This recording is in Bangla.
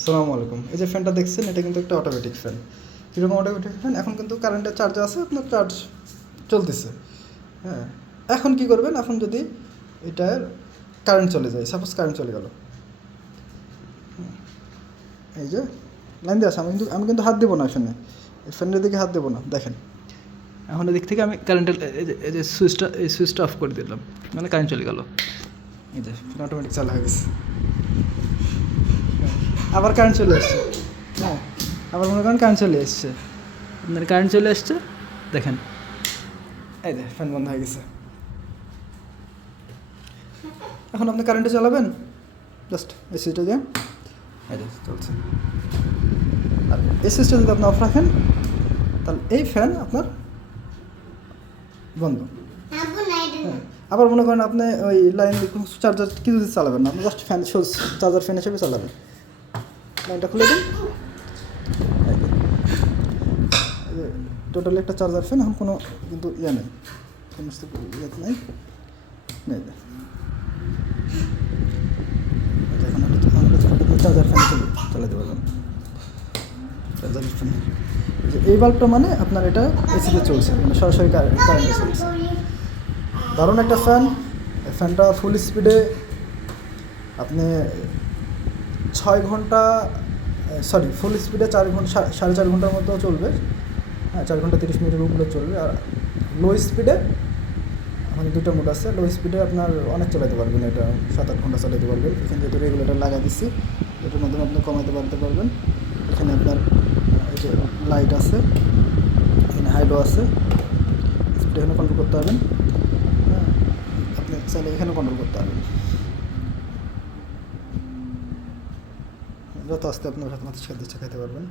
আসসালামু আলাইকুম। এই যে ফ্যানটা দেখছেন, এটা কিন্তু একটা অটোমেটিক ফ্যান। কীরকম অটোমেটিক ফ্যান? এখন কিন্তু কারেন্টের চার্জ আছে, আপনার চার্জ চলতেছে। হ্যাঁ, এখন কি করবেন? এখন যদি এটার কারেন্ট চলে যায়, সাপোজ কারেন্ট চলে গেল, এই যে লাইন দিয়ে আছে, আমি কিন্তু হাত দেবো না ফ্যানে, এই ফ্যানের দিকে হাত দেবো না। দেখেন, এখন এদিক থেকে আমি কারেন্টের এই যে সুইচটা অফ করে দিলাম, মানে কারেন্ট চলে গেল। এই যে ফ্যান অটোমেটিক চালু হয়ে গেছে। আবার কারেন্ট চলে আসছে। হ্যাঁ, আবার মনে করেন কারেন্ট চলে এসছে, আপনার কারেন্ট চলে আসছে, দেখেন এই যে ফ্যান বন্ধ হয়ে গেছে। এখন আপনি কারেন্টে চালাবেন, জাস্ট এই সুইচটা দিয়ে, এই যে চলছে। আর এই সুইচটা যদি আপনি অফ রাখেন, তাহলে এই ফ্যান আপনার বন্ধ। হ্যাঁ, আবার মনে করেন আপনি ওই লাইন চার্জার কিছু চালাবেন না, আপনি জাস্ট ফ্যান চার্জার ফ্যান হিসেবে চালাবেন। লাইনটা খুলে দিন, টোটালি একটা চার্জার ফ্যান। এখন কোনো কিন্তু ইয়ে নেই, সমস্ত ইয়ে নেই নেই। এখন আমরা চার্জার ফ্যান চালাতে পারবেন। চার্জার ফ্যান এই বাল্বটা মানে আপনার এটা এসিতে চলছে, মানে সরাসরি কারেন্টে চলছে। দারুণ একটা ফ্যান। ফ্যানটা ফুল স্পিডে আপনি 6 ঘন্টা, সরি ফুল স্পিডে 4 ঘন্টা, 4.5 ঘন্টার মতো চলবে। হ্যাঁ, 4 ঘন্টা 30 মিনিটের উপরে চলবে। আর লো স্পিডে, এখন দুটো মোড আছে, লো স্পিডে আপনার অনেক চালাতে পারবেন, এটা 7-8 ঘন্টা চালাতে পারবেন। এখানে যেহেতু রেগুলেটর লাগা দিচ্ছি, এটার মাধ্যমে আপনি কমাতে পারবেন। এখানে আপনার এই যে লাইট আছে, এখানে হাইডো আছে, স্পিড এখানে কন্ট্রোল করতে পারবেন। হ্যাঁ, আপনি চাইলে এখানে কন্ট্রোল করতে পারবেন, যত আস্তে আপনার হাত মাথা খাইতে পারবেন।